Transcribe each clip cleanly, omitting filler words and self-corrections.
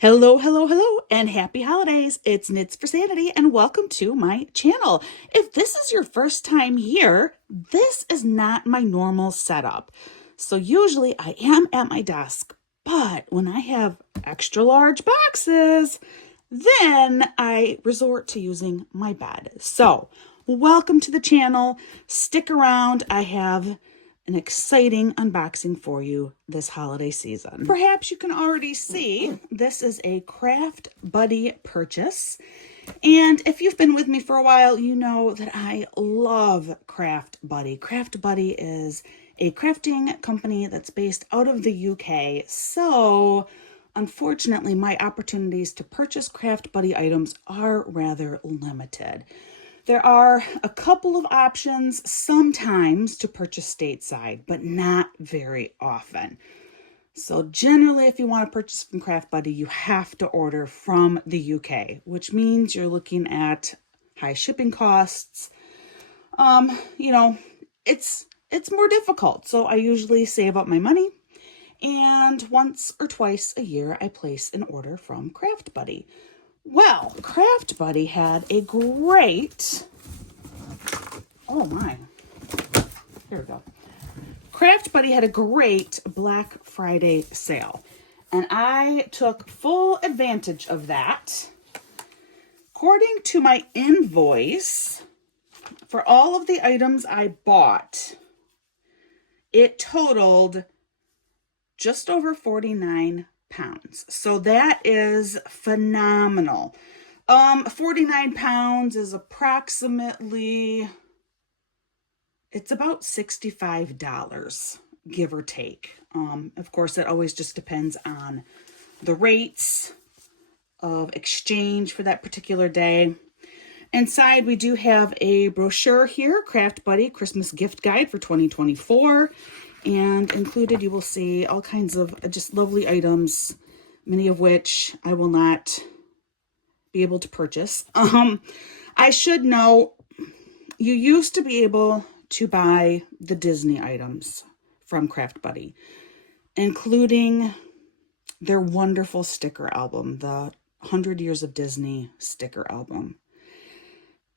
Hello, hello, hello, and happy holidays. It's Knits for Sanity, and welcome to my channel. If this is your first time here, this is not my normal setup. So usually I am at my desk, but when I have extra large boxes, then I resort to using my bed. So welcome to the channel. Stick around. I have an exciting unboxing for you this holiday season. Perhaps you can already see this is a Craft Buddy purchase. And if you've been with me for a while, you know that I love Craft Buddy. Craft Buddy is a crafting company that's based out of the UK. So unfortunately, my opportunities to purchase Craft Buddy items are rather limited. There are a couple of options sometimes to purchase stateside, but not very often. So generally, if you want to purchase from Craft Buddy, you have to order from the UK, which means you're looking at high shipping costs. It's more difficult. So I usually save up my money, and once or twice a year, I place an order from Craft Buddy. Well, Craft Buddy had a great, oh my, here we go. Craft Buddy had a great Black Friday sale, and I took full advantage of that. According to my invoice, for all of the items I bought, it totaled just over 49 pounds. So that is phenomenal. 49 pounds is approximately, it's about $65, give or take. Of course, it always just depends on the rates of exchange for that particular day. Inside, we do have a brochure here, Craft Buddy Christmas Gift Guide for 2024. And included, you will see all kinds of just lovely items, many of which I will not be able to purchase. I should know, you used to be able to buy the Disney items from Craft Buddy, including their wonderful sticker album, the 100 Years of Disney sticker album.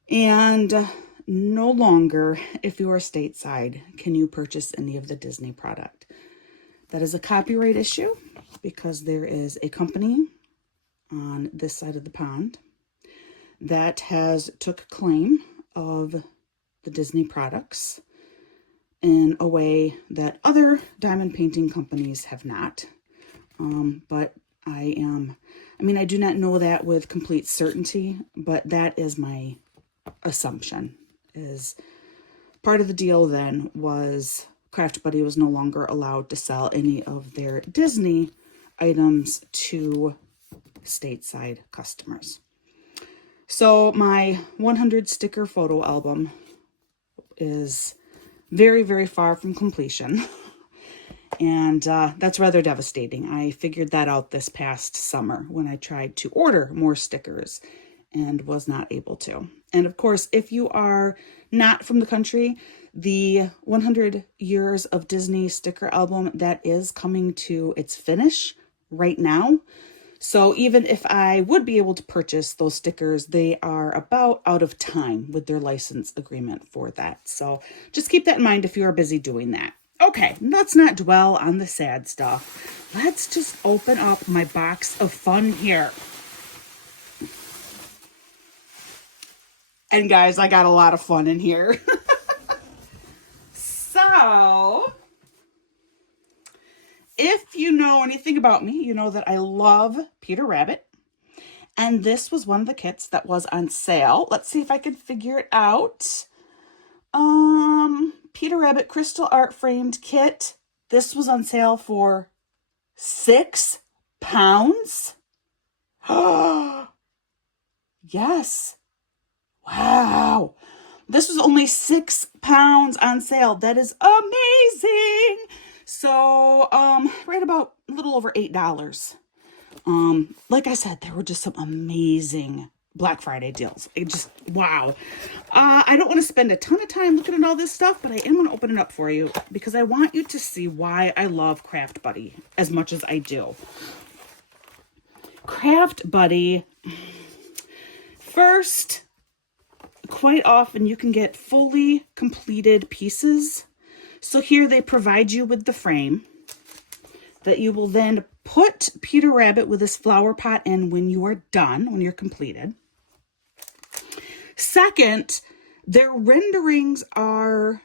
And no longer, if you are stateside, can you purchase any of the Disney product. That is a copyright issue because there is a company on this side of the pond that has took claim of the Disney products in a way that other diamond painting companies have not. But I do not know that with complete certainty, but that is my assumption. Is part of the deal then was Craft Buddy was no longer allowed to sell any of their Disney items to stateside customers. So my 100 sticker photo album is very, very far from completion. And that's rather devastating. I figured that out this past summer when I tried to order more stickers and was not able to. And of course, if you are not from the country, the 100 Years of Disney sticker album, that is coming to its finish right now. So even if I would be able to purchase those stickers, they are about out of time with their license agreement for that. So just keep that in mind if you are busy doing that. Okay, let's not dwell on the sad stuff. Let's just open up my box of fun here. And guys, I got a lot of fun in here. So, if you know anything about me, you know that I love Peter Rabbit. And this was one of the kits that was on sale. Let's see if I can figure it out. Peter Rabbit Crystal Art Framed Kit. This was on sale for £6. Yes. Wow. This was only £6 on sale. That is amazing. So, right about a little over $8. Like I said, there were just some amazing Black Friday deals. It just, wow. I don't want to spend a ton of time looking at all this stuff, but I am going to open it up for you because I want you to see why I love Craft Buddy as much as I do. Craft Buddy, first, quite often you can get fully completed pieces. So here they provide you with the frame that you will then put Peter Rabbit with his flower pot in when you are done, when you're completed. Second, their renderings are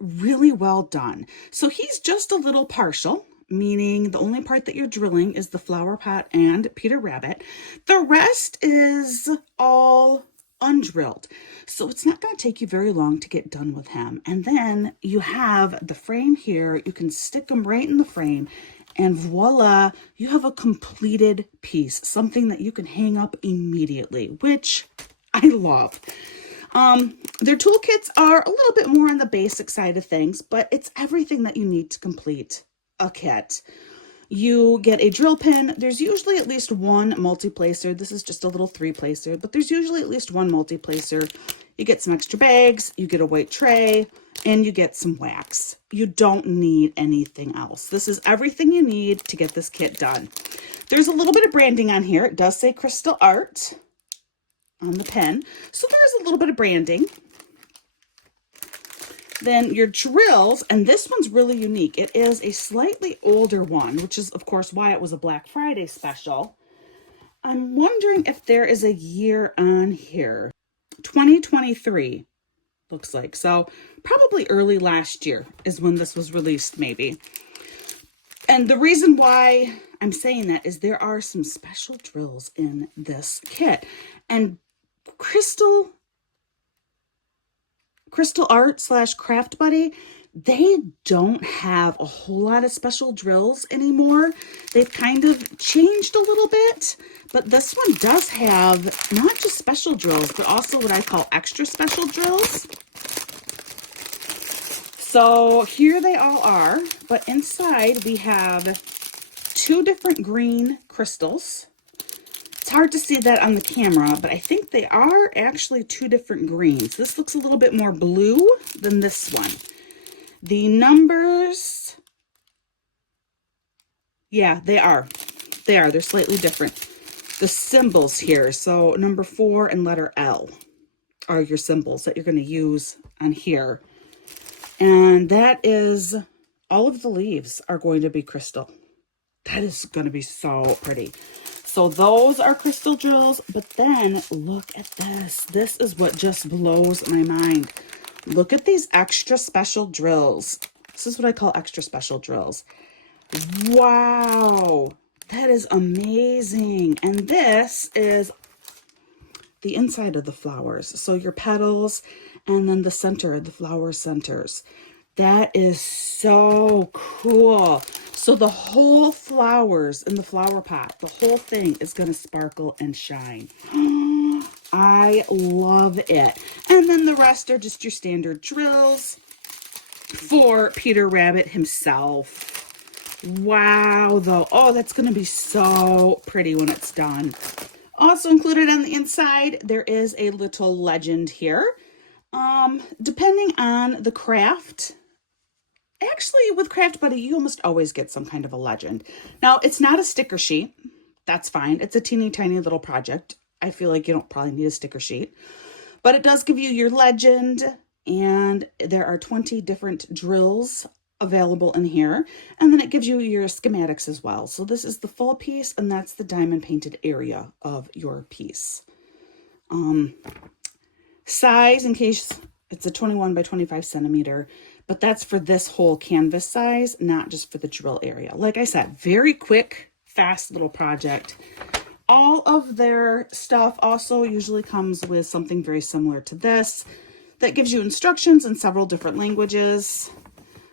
really well done. So he's just a little partial, meaning the only part that you're drilling is the flower pot and Peter Rabbit. The rest is all undrilled. So it's not going to take you very long to get done with him. And then you have the frame here. You can stick them right in the frame and voila, you have a completed piece, something that you can hang up immediately, which I love. Their toolkits are a little bit more on the basic side of things, but it's everything that you need to complete a kit. You get a drill pin. There's usually at least one multi-placer. This is just a little 3-placer, but there's usually at least one multi-placer. You get some extra bags, you get a white tray, and you get some wax. You don't need anything else. This is everything you need to get this kit done. There's a little bit of branding on here. It does say Crystal Art on the pen. So there's a little bit of branding. Then your drills, and this one's really unique. It is a slightly older one, which is, of course, why it was a Black Friday special. I'm wondering if there is a year on here. 2023, looks like. So probably early last year is when this was released, maybe. And the reason why I'm saying that is there are some special drills in this kit. And Crystal Art / Craft Buddy, they don't have a whole lot of special drills anymore. They've kind of changed a little bit, but this one does have not just special drills, but also what I call extra special drills. So here they all are, but inside we have 2 different green crystals. It's hard to see that on the camera, but I think they are actually 2 different greens. This looks a little bit more blue than this one. The numbers, yeah, they are. They're slightly different. The symbols here, so number 4 and letter L are your symbols that you're going to use on here. And that is, all of the leaves are going to be crystal. That is going to be so pretty. So those are crystal drills, but then look at this. This is what just blows my mind. Look at these extra special drills. This is what I call extra special drills. Wow, that is amazing. And this is the inside of the flowers. So your petals and then the center, the flower centers. That is so cool. So the whole flowers in the flower pot, the whole thing is going to sparkle and shine. I love it. And then the rest are just your standard drills for Peter Rabbit himself. Wow, though. Oh, that's going to be so pretty when it's done. Also included on the inside, there is a little legend here. Depending on the craft, actually with Craft Buddy, you almost always get some kind of a legend. Now, it's not a sticker sheet. That's fine. It's a teeny tiny little project. I feel like you don't probably need a sticker sheet, but it does give you your legend, and there are 20 different drills available in here, and then it gives you your schematics as well. So this is the full piece, and that's the diamond painted area of your piece. Size, in case it's a 21 by 25 centimeter, but that's for this whole canvas size, not just for the drill area. Like I said, very quick, fast little project. All of their stuff also usually comes with something very similar to this that gives you instructions in several different languages.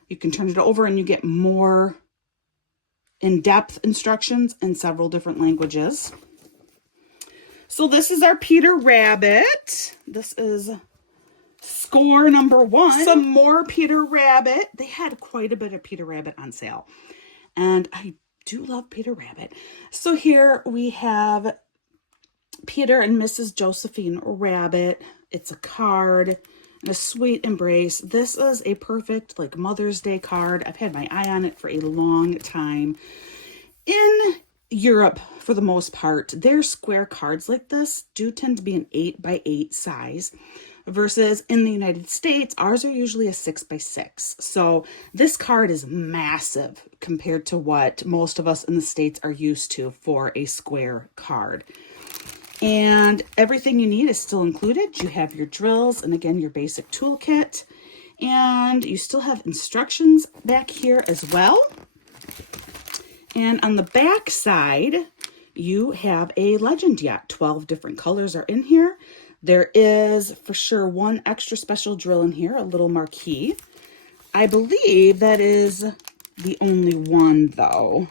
You can turn it over and you get more in-depth instructions in several different languages. So this is our Peter Rabbit. This is score number 1. Some more Peter Rabbit. They had quite a bit of Peter Rabbit on sale, and I do love Peter Rabbit. So here we have Peter and Mrs. Josephine Rabbit. It's a card and a sweet embrace. This is a perfect like Mother's Day card. I've had my eye on it for a long time. In Europe, for the most part, their square cards like this do tend to be an 8x8 size, versus in the United States, ours are usually a 6x6. So this card is massive compared to what most of us in the States are used to for a square card. And everything you need is still included. You have your drills and again, your basic toolkit. And you still have instructions back here as well. And on the back side, you have a legend yet. 12 different colors are in here. There is for sure one extra special drill in here, a little marquee. I believe that is the only one though.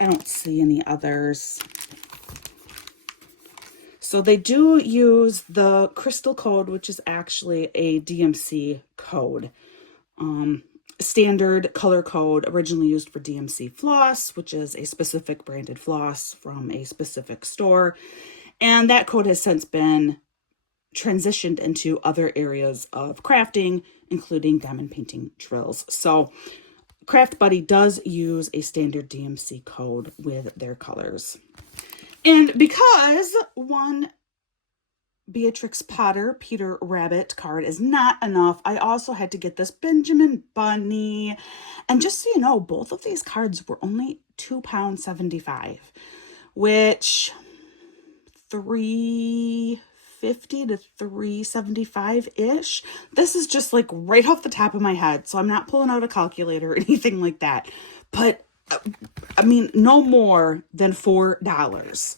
I don't see any others. So they do use the crystal code, which is actually a DMC code. Standard color code originally used for DMC floss, which is a specific branded floss from a specific store. And that code has since been transitioned into other areas of crafting, including diamond painting drills. So Craft Buddy does use a standard DMC code with their colors. And because one Beatrix Potter Peter Rabbit card is not enough, I also had to get this Benjamin Bunny. And just so you know, both of these cards were only £2.75, which $3.50 to $3.75-ish. This is just like right off the top of my head, so I'm not pulling out a calculator or anything like that. But I mean, no more than $4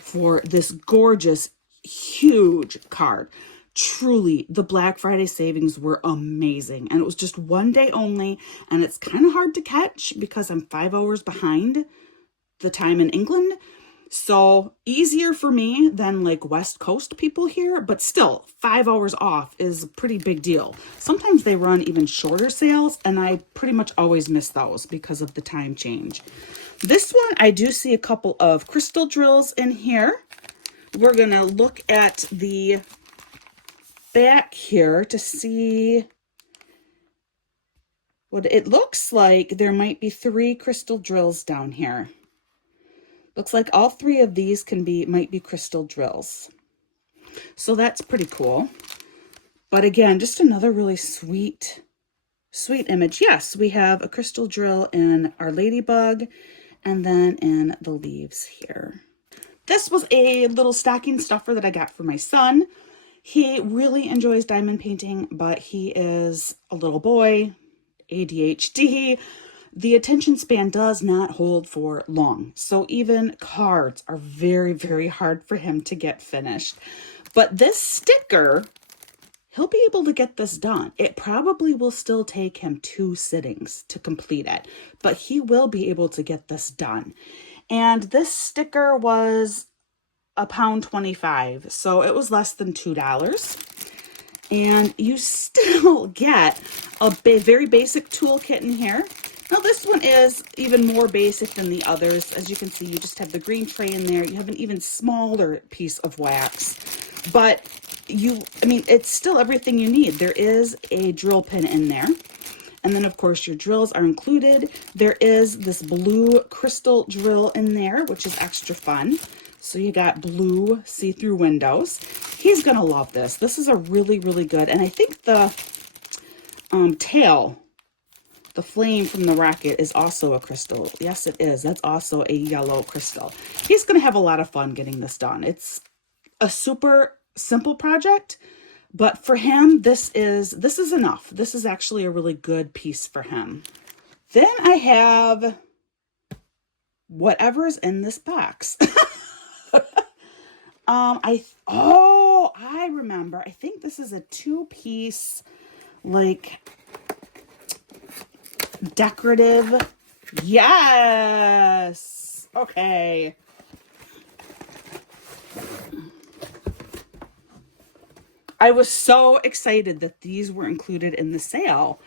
for this gorgeous, huge card. Truly, the Black Friday savings were amazing. And it was just one day only. And it's kind of hard to catch because I'm 5 hours behind the time in England. So easier for me than like West Coast people here, but still 5 hours off is a pretty big deal. Sometimes they run even shorter sales and I pretty much always miss those because of the time change. This one, I do see a couple of crystal drills in here. We're going to look at the back here to see what it looks like. There might be 3 crystal drills down here. Looks like all 3 of these might be crystal drills. So that's pretty cool. But again, just another really sweet image. Yes, we have a crystal drill in our ladybug and then in the leaves here. This was a little stocking stuffer that I got for my son. He really enjoys diamond painting, but he is a little boy, ADHD. The attention span does not hold for long. So even cards are very, very hard for him to get finished. But this sticker, he'll be able to get this done. It probably will still take him 2 sittings to complete it, but he will be able to get this done. And this sticker was £1.25, so it was less than $2. And you still get a very basic toolkit in here. Now this one is even more basic than the others. As you can see, you just have the green tray in there. You have an even smaller piece of wax, but it's still everything you need. There is a drill pin in there. And then of course your drills are included. There is this blue crystal drill in there, which is extra fun. So you got blue see-through windows. He's gonna love this. This is a really, really good. And I think the tail, the flame from the rocket is also a crystal. Yes, it is. That's also a yellow crystal. He's gonna have a lot of fun getting this done. It's a super simple project, but for him, this is enough. This is actually a really good piece for him. Then I have whatever's in this box. I remember. I think this is a 2-piece, like, decorative. Yes. Okay. I was so excited that these were included in the sale.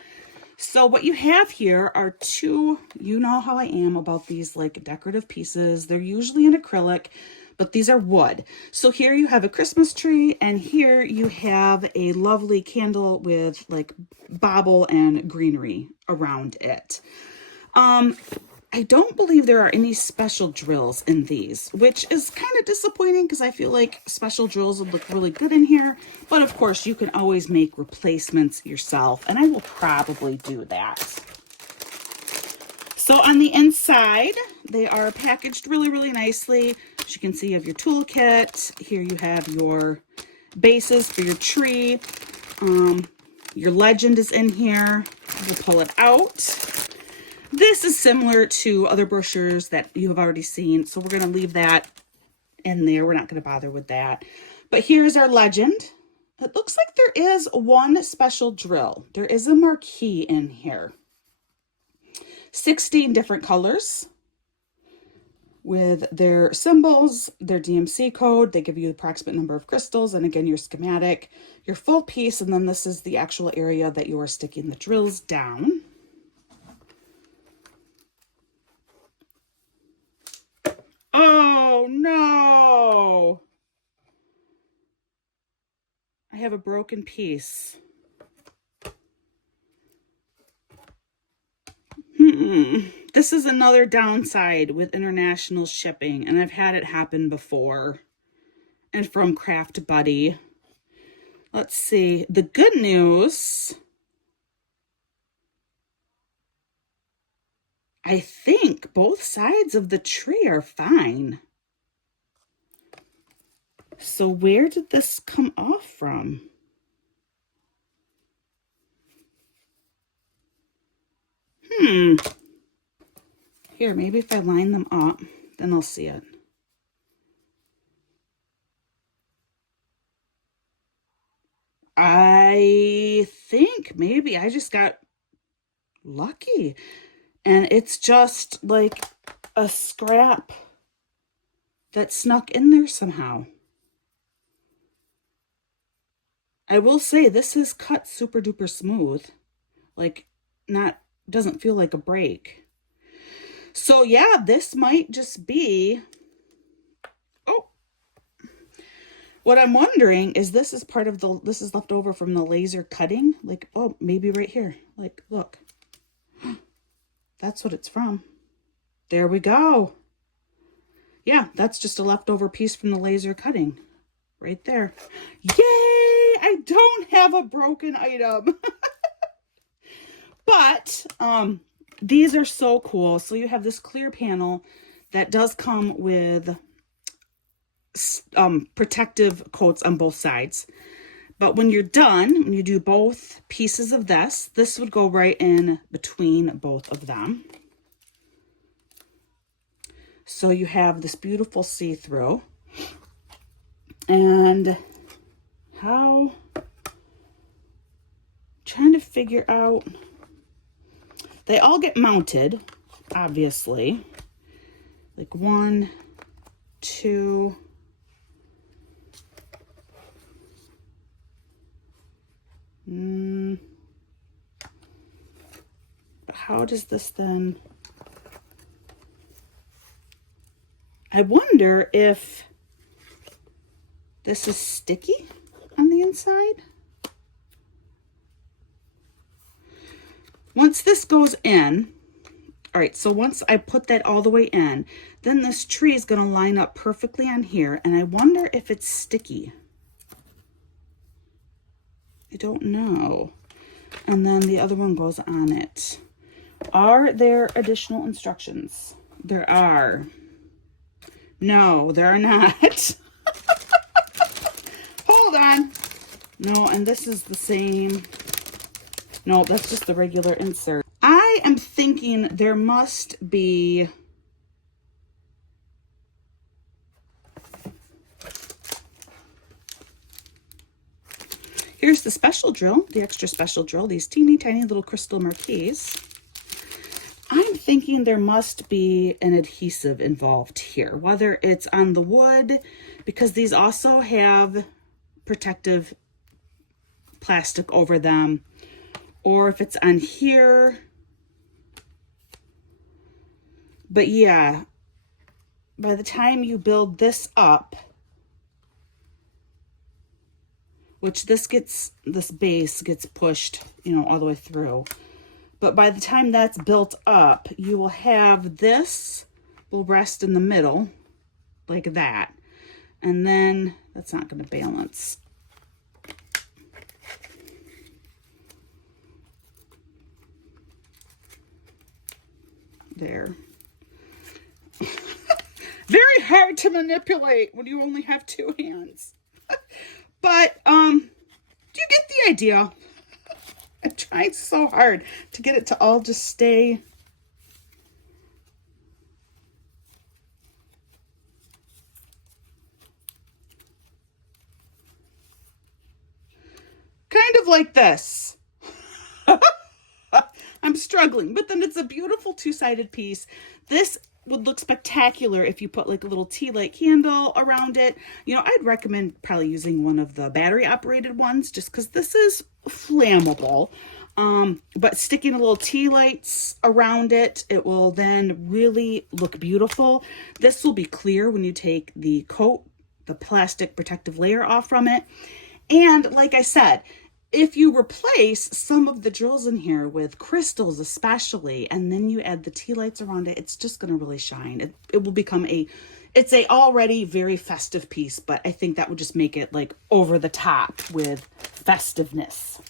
So what you have here are 2, you know how I am about these like decorative pieces. They're usually in acrylic, but these are wood. So here you have a Christmas tree, and here you have a lovely candle with like bauble and greenery around it. I don't believe there are any special drills in these, which is kind of disappointing because I feel like special drills would look really good in here. But of course, you can always make replacements yourself, and I will probably do that. So on the inside, they are packaged really, really nicely. As you can see, you have your toolkit. Here you have your bases for your tree. Your legend is in here. We'll pull it out. This is similar to other brochures that you have already seen, so we're going to leave that in there. We're not going to bother with that. But here's our legend. It looks like there is one special drill. There is a marquee in here. 16 different colors with their symbols, their DMC code. They give you the approximate number of crystals, and again, your schematic, your full piece, and then this is the actual area that you are sticking the drills down. Oh no! I have a broken piece. This is another downside with international shipping, and I've had it happen before. And from craftbuddy. Let's see. The good news, I think both sides of the tree are fine. So where did this come off from? Here, maybe if I line them up, then I'll see it. I think maybe I just got lucky. And it's just like a scrap that snuck in there somehow. I will say this is cut super duper smooth. Like, doesn't feel like a break. So yeah, this might just be, oh, what I'm wondering is this is part of this is left over from the laser cutting. Like, oh, maybe right here. Like, look, that's what it's from. There we go. Yeah, that's just a leftover piece from the laser cutting right there. Yay! I don't have a broken item. But, these are so cool. So you have this clear panel that does come with protective coats on both sides. But when you're done, when you do both pieces of this would go right in between both of them. So you have this beautiful see-through. And trying to figure out, they all get mounted, obviously. Like 1, 2. But how does this then? I wonder if this is sticky on the inside. Once this goes in, all right, so once I put that all the way in, then this tree is going to line up perfectly on here, and I wonder if it's sticky. I don't know. And then the other one goes on it. Are there additional instructions? There are. No, there are not. Hold on. No, and this is the same. No, that's just the regular insert. I am thinking there must be here's the special drill, the extra special drill, these teeny tiny little crystal marquees. I'm thinking there must be an adhesive involved here, whether it's on the wood, because these also have protective plastic over them, or if it's on here. But yeah, by the time you build this up, which this base gets pushed, you know, all the way through. But by the time that's built up, you will have this will rest in the middle like that. And then that's not going to balance. There. Very hard to manipulate when you only have two hands. But you get the idea. I'm trying so hard to get it to all just stay. Kind of like this. I'm struggling, but then it's a beautiful two-sided piece. This would look spectacular if you put like a little tea light candle around it. You know, I'd recommend probably using one of the battery operated ones just because this is flammable. But sticking a little tea lights around it, it will then really look beautiful. This will be clear when you take the coat, the plastic protective layer off from it. And like I said, if you replace some of the drills in here with crystals especially, and then you add the tea lights around it, it's just going to really shine. It will become it's a already very festive piece, but I think that would just make it like over the top with festiveness.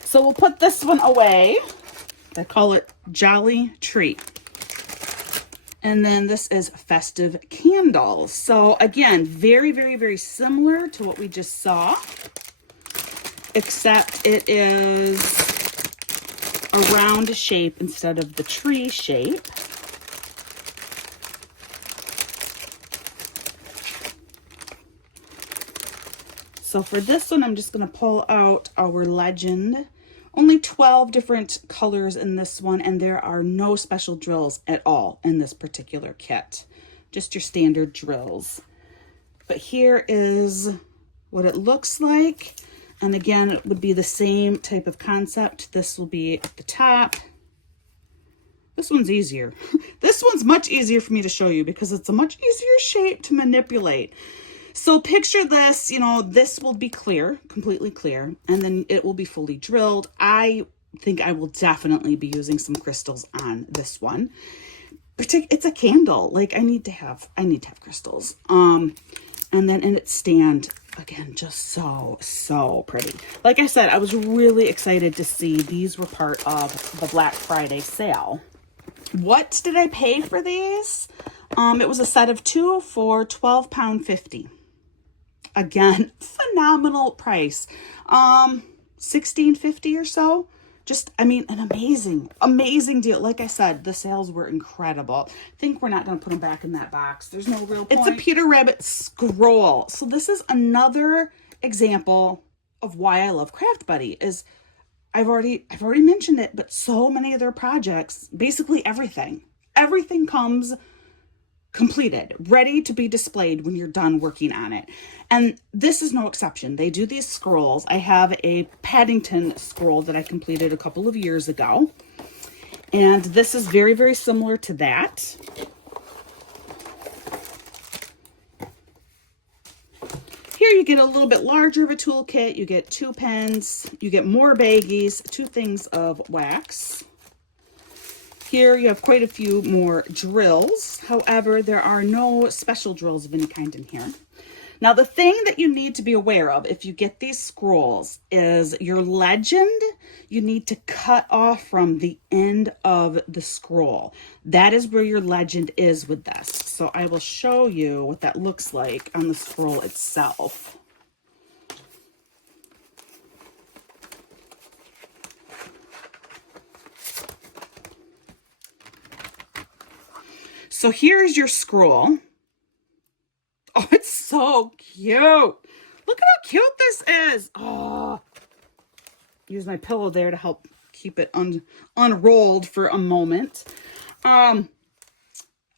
So we'll put this one away. I call it Jolly Tree. And then this is Festive Candles. So again, very, very, very similar to what we just saw, except it is a round shape instead of the tree shape. So for this one, I'm just going to pull out our legend. Only 12 different colors in this one, and there are no special drills at all in this particular kit. Just your standard drills. But here is what it looks like. And again, it would be the same type of concept. This will be at the top. This one's easier. This one's much easier for me to show you because it's a much easier shape to manipulate. So picture this, you know, this will be clear, completely clear, and then it will be fully drilled. I think I will definitely be using some crystals on this one. It's a candle. Like I need to have crystals. And then in its stand, again, just so pretty. Like I said, I was really excited to see these were part of the Black Friday sale. What did I pay for these? It was a set of 2 for £12.50. Again, phenomenal price. $16.50 or so. Just, I mean, an amazing deal. Like I said, the sales were incredible. I think we're not going to put them back in that box. There's no real point. It's a Peter Rabbit scroll. So this is another example of why I love Craft Buddy. Is I've already mentioned it, but so many of their projects, basically everything comes completed, ready to be displayed when you're done working on it. And this is no exception. They do these scrolls. I have a Paddington scroll that I completed a couple of years ago. And this is very, very similar to that. Here you get a little bit larger of a toolkit. You get 2 pens, you get more baggies, 2 things of wax. Here you have quite a few more drills. However, there are no special drills of any kind in here. Now, the thing that you need to be aware of if you get these scrolls is your legend, you need to cut off from the end of the scroll. That is where your legend is with this. So I will show you what that looks like on the scroll itself. So here's your scroll. Oh, it's so cute. Look at how cute this is. Oh, use my pillow there to help keep it unrolled for a moment.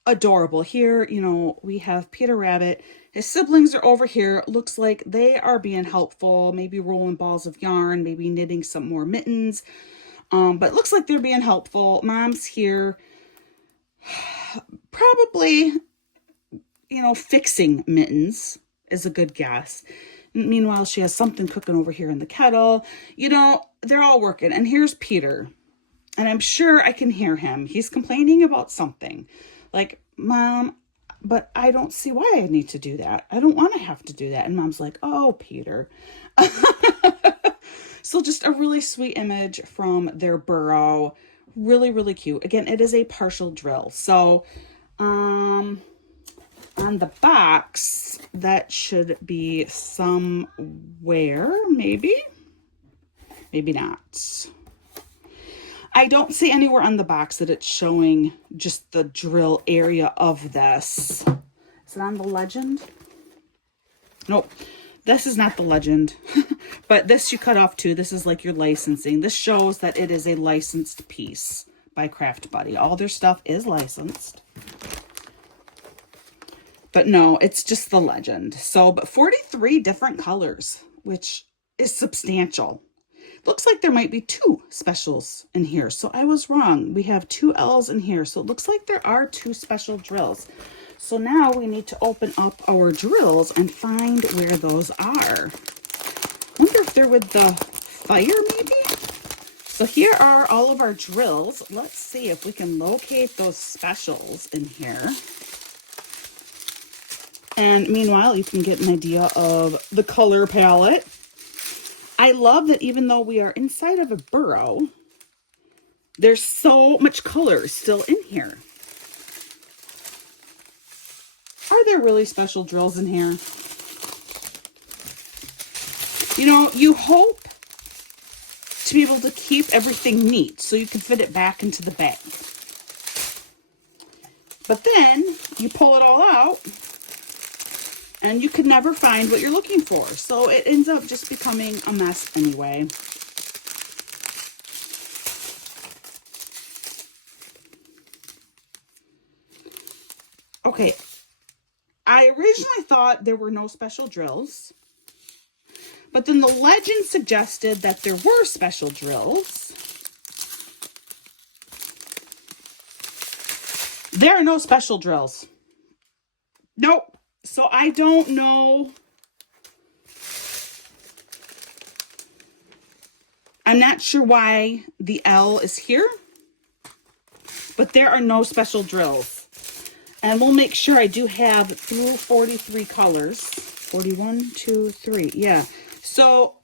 Adorable. Here, you know, we have Peter Rabbit. His siblings are over here. Looks like they are being helpful. Maybe rolling balls of yarn, maybe knitting some more mittens. But it looks like they're being helpful. Mom's here. Probably, you know, fixing mittens is a good guess. Meanwhile, she has something cooking over here in the kettle. You know, they're all working. And here's Peter. And I'm sure I can hear him. He's complaining about something. Like, Mom, but I don't see why I need to do that. I don't want to have to do that. And Mom's like, oh, Peter. So just a really sweet image from their burrow. Really, really cute. Again, it is a partial drill. So on the box, that should be somewhere, maybe not. I don't see anywhere on the box that it's showing just the drill area of this. Is it on the legend? Nope. This is not the legend, but this you cut off too. This is like your licensing. This shows that it is a licensed piece by craftbuddy. All their stuff is licensed. But no, it's just the legend. So, but 43 different colors, which is substantial. Looks like there might be 2 specials in here. So I was wrong. We have 2 L's in here. So it looks like there are 2 special drills. So now we need to open up our drills and find where those are. Wonder if they're with the fire maybe? So here are all of our drills. Let's see if we can locate those specials in here. And meanwhile, you can get an idea of the color palette. I love that even though we are inside of a burrow, there's so much color still in here. Are there really special drills in here? You know, you hope to be able to keep everything neat so you can fit it back into the bag. But then you pull it all out and you can never find what you're looking for. So it ends up just becoming a mess anyway. Okay, I originally thought there were no special drills, but then the legend suggested that there were special drills. There are no special drills. Nope. So I don't know. I'm not sure why the L is here, but there are no special drills. And we'll make sure I do have through 43 colors. 41, 2, 3. Yeah. So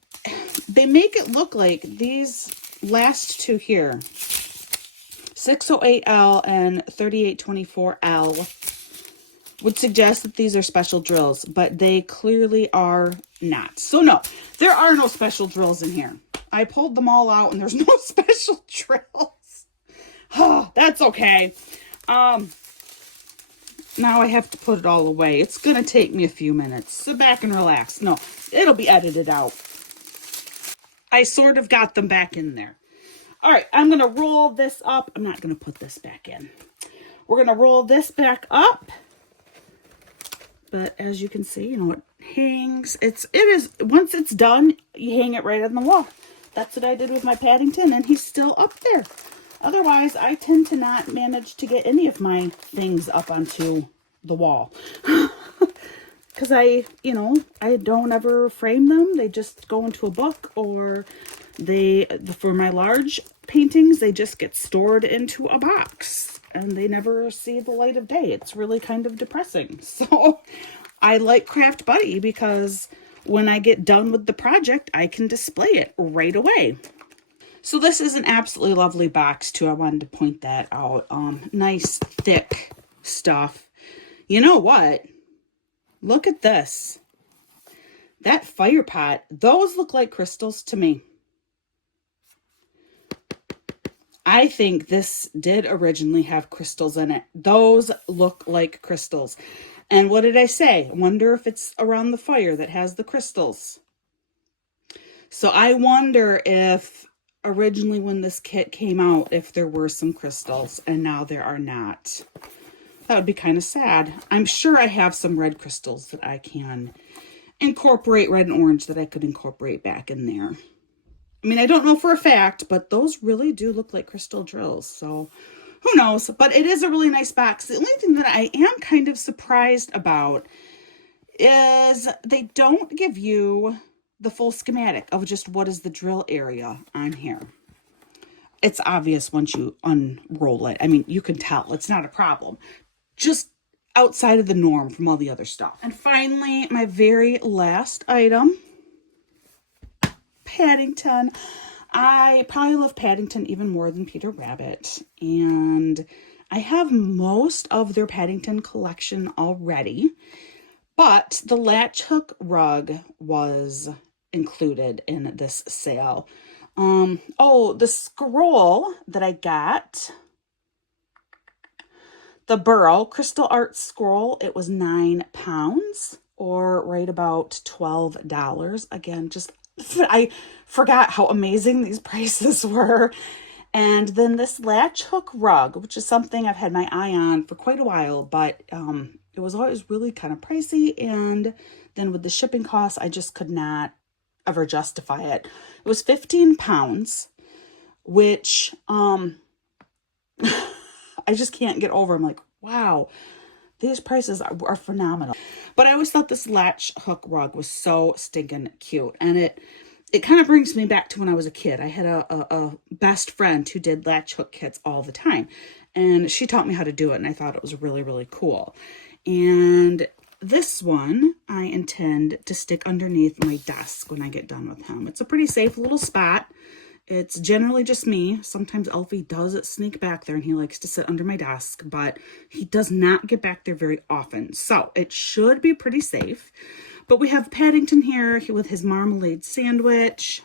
they make it look like these last 2 here, 608L and 3824L, would suggest that these are special drills, but they clearly are not. So no, there are no special drills in here. I pulled them all out and there's no special drills. Oh, that's okay. Now I have to put it all away. It's going to take me a few minutes. Sit back and relax. No, it'll be edited out. I sort of got them back in there. All right, I'm going to roll this up. I'm not going to put this back in. We're going to roll this back up. But as you can see, you know, it hangs. It is, once it's done, you hang it right on the wall. That's what I did with my Paddington, and he's still up there. Otherwise, I tend to not manage to get any of my things up onto the wall. Because I don't ever frame them. They just go into a book, or for my large paintings, they just get stored into a box. And they never see the light of day. It's really kind of depressing. So I like craftbuddy because when I get done with the project, I can display it right away. So this is an absolutely lovely box too. I wanted to point that out. Nice thick stuff. You know what? Look at this. That fire pot, those look like crystals to me. I think this did originally have crystals in it. Those look like crystals. And what did I say? I wonder if it's around the fire that has the crystals. So I wonder if originally when this kit came out, if there were some crystals and now there are not. That would be kind of sad. I'm sure I have some red crystals that I can incorporate, red and orange, that I could incorporate back in there. I mean, I don't know for a fact, but those really do look like crystal drills. So who knows? But it is a really nice box. The only thing that I am kind of surprised about is they don't give you the full schematic of just what is the drill area on here. it's obvious once you unroll it. I mean, you can tell it's not a problem. Just outside of the norm from all the other stuff. And finally, my very last item, Paddington. I probably love Paddington even more than Peter Rabbit. And I have most of their Paddington collection already. But the latch hook rug was included in this sale. Oh, the scroll that I got, the Burrow Crystal Art Scroll, it was £9 or right about $12. Again, just, I forgot how amazing these prices were. And then this latch hook rug, which is something I've had my eye on for quite a while, but it was always really kind of pricey. And then with the shipping costs, I just could not ever justify it. It was £15, which I just can't get over. I'm like, wow, these prices are phenomenal. But I always thought this latch hook rug was so stinking cute. And it kind of brings me back to when I was a kid. I had a best friend who did latch hook kits all the time. And she taught me how to do it. And I thought it was really, really cool. And this one I intend to stick underneath my desk when I get done with him. It's a pretty safe little spot. It's generally just me. Sometimes Elfie does sneak back there and he likes to sit under my desk, but he does not get back there very often. So it should be pretty safe. But we have Paddington here with his marmalade sandwich.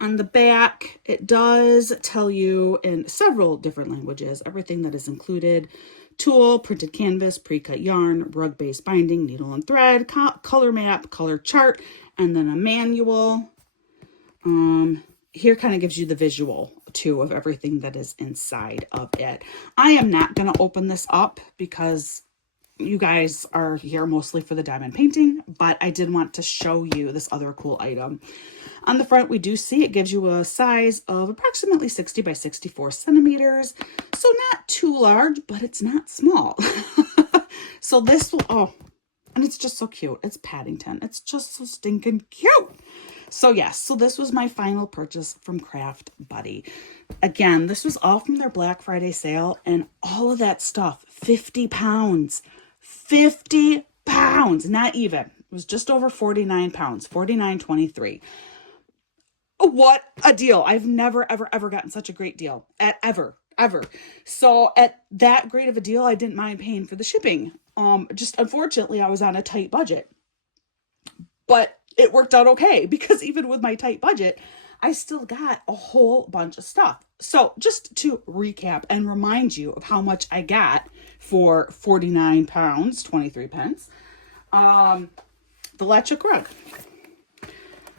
On the back, it does tell you in several different languages everything that is included. Tool, printed canvas, pre-cut yarn, rug-based binding, needle and thread, color map, color chart, and then a manual. Here kind of gives you the visual too of everything that is inside of it. I am not going to open this up because you guys are here mostly for the diamond painting, but I did want to show you this other cool item. On the front, we do see it gives you a size of approximately 60 by 64 centimeters. So not too large, but it's not small. So this will, oh, and it's just so cute. It's Paddington. It's just so stinking cute. So yes, so this was my final purchase from Craft Buddy. Again, this was all from their Black Friday sale, and all of that stuff, 50 pounds. 50 pounds, not even. It was just over 49 pounds, 49.23. What a deal. I've never, ever, ever gotten such a great deal at ever. So at that great of a deal, I didn't mind paying for the shipping. Just unfortunately, I was on a tight budget, but it worked out okay because even with my tight budget, I still got a whole bunch of stuff. So just to recap and remind you of how much I got for 49 pounds, 23 pence, the latch hook rug,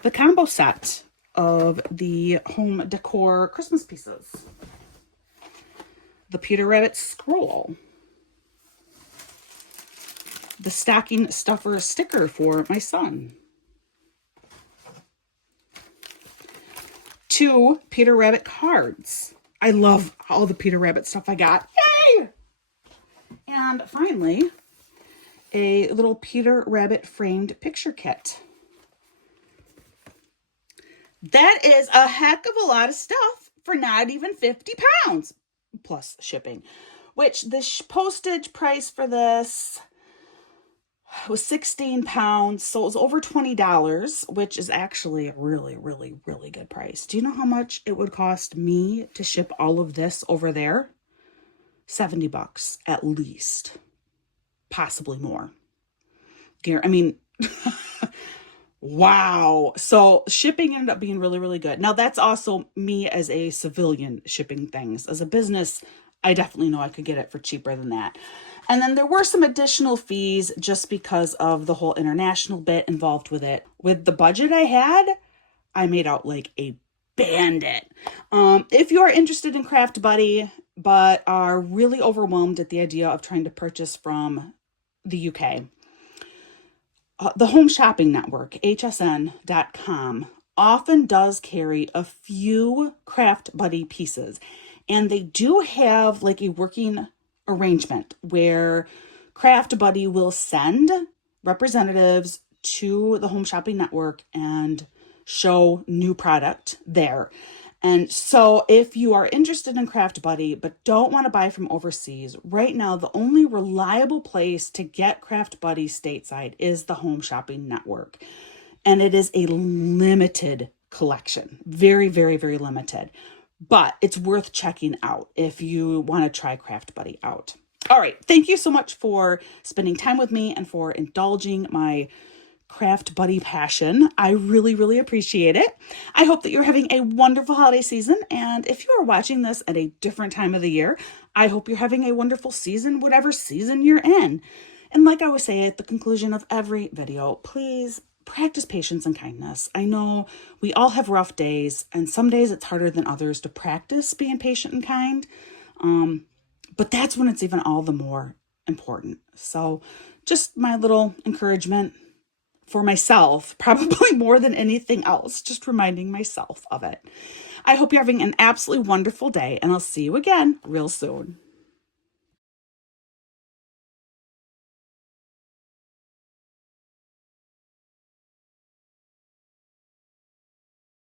the combo set of the home decor Christmas pieces, the Peter Rabbit scroll, the stocking stuffer sticker for my son, 2 Peter Rabbit cards. I love all the Peter Rabbit stuff I got. Yay! And finally, a little Peter Rabbit framed picture kit. That is a heck of a lot of stuff for not even 50 pounds plus shipping, which the postage price for this was 16 pounds. So it was over $20, which is actually a really, really, really good price. Do you know how much it would cost me to ship all of this over there? $70 at least, possibly more. I mean, wow. So shipping ended up being really, really good. Now that's also me as a civilian shipping things. As a business, I definitely know I could get it for cheaper than that. And then there were some additional fees just because of the whole international bit involved with it. With the budget I had, I made out like a bandit. If you're interested in Craft Buddy, but are really overwhelmed at the idea of trying to purchase from the UK, the Home Shopping Network, hsn.com, often does carry a few Craft Buddy pieces. And they do have like a working arrangement where Craft Buddy will send representatives to the Home Shopping Network and show new product there. And so if you are interested in Craft Buddy but don't want to buy from overseas, right now the only reliable place to get Craft Buddy stateside is the Home Shopping Network. And it is a limited collection. Very, very, very limited. But it's worth checking out if you want to try Craft Buddy out. All right. Thank you so much for spending time with me and for indulging my Craft Buddy passion. I really, really appreciate it. I hope that you're having a wonderful holiday season. And if you are watching this at a different time of the year, I hope you're having a wonderful season, whatever season you're in. And like I always say at the conclusion of every video, please practice patience and kindness. I know we all have rough days, and some days it's harder than others to practice being patient and kind. But that's when it's even all the more important. So just my little encouragement for myself, probably more than anything else, just reminding myself of it. I hope you're having an absolutely wonderful day, and I'll see you again real soon.